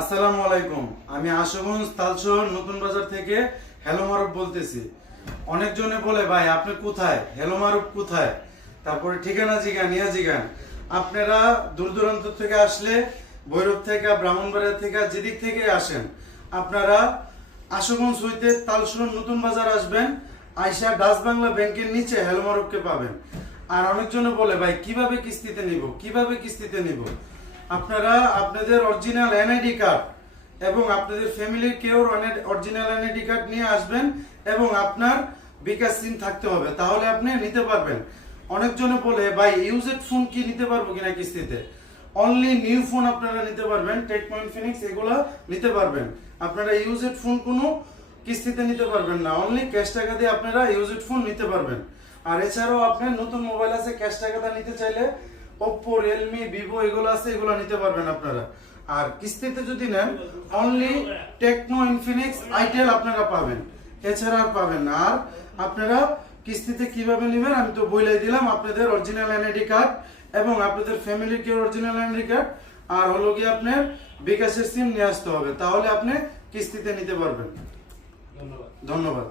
আসসালামু আলাইকুম। আমি আশুগঞ্জ তালশহর নতুন বাজার থেকে হেলো মারুফ বলতেছি। অনেকজনে বলে ভাই আপনি কোথায়, হেলো মারুফ কোথায়, তারপরে ঠিকানা জিগান, ইয়া জিগান। আপনারা দূর দূরান্ত থেকে আসলে, ভৈরব থেকে, ব্রাহ্মণবাড়িয়া থেকে, যেদিক থেকে আসেন, আপনারা আশুগঞ্জ হইতে তালশহর নতুন বাজার আসবেন। আইসা ডাচ বাংলা ব্যাংকের নিচে হেলো মারুফকে পাবেন। আর অনেকজনে বলে ভাই কিভাবে কিস্তিতে নিব, কিভাবে কিস্তিতে নিব। আপনারা আপনাদের অরিজিনাল এনআইডি কার্ড এবং আপনাদের ফ্যামিলির কেউ অরিজিনাল এনআইডি কার্ড নিয়ে আসবেন এবং আপনার বিকাশ সিম থাকতে হবে, তাহলে আপনি নিতে পারবেন। অনেকজনে বলে ভাই ইউজেড ফোন কি নিতে পারবো কিনা কিস্তিতে। অনলি নিউ ফোন আপনারা নিতে পারবেন, টেকনো ইনফিনিক্স এগুলো নিতে পারবেন। আপনারা ইউজেড ফোন কোনো কিস্তিতে নিতে পারবেন না, অনলি ক্যাশ টাকা দিয়ে আপনারা ইউজেড ফোন নিতে পারবেন। আর এছাড়াও আপনার নতুন মোবাইল আছে, ক্যাশ টাকাটা নিতে চাইলে ওপ্পো, রিয়েলমি, ভিভো এগুলো আছে, এগুলো নিতে পারবেন আপনারা। আর কিস্তিতে যদি নেন অনলি টেকনো ইনফিনিক্স আইটেল আপনারা পাবেন, এছাড়া আর পাবেন না। আর আপনারা কিস্তিতে কিভাবে নেবেন আমি তো বলেই দিলাম। আপনাদের অরিজিনাল এনআইডি কার্ড এবং আপনাদের ফ্যামিলির কেউ অরিজিনাল এনআইডি কার্ড আর হলো গিয়ে আপনার বিকাশের সিম নিয়ে আসতে হবে, তাহলে আপনি কিস্তিতে নিতে পারবেন। ধন্যবাদ।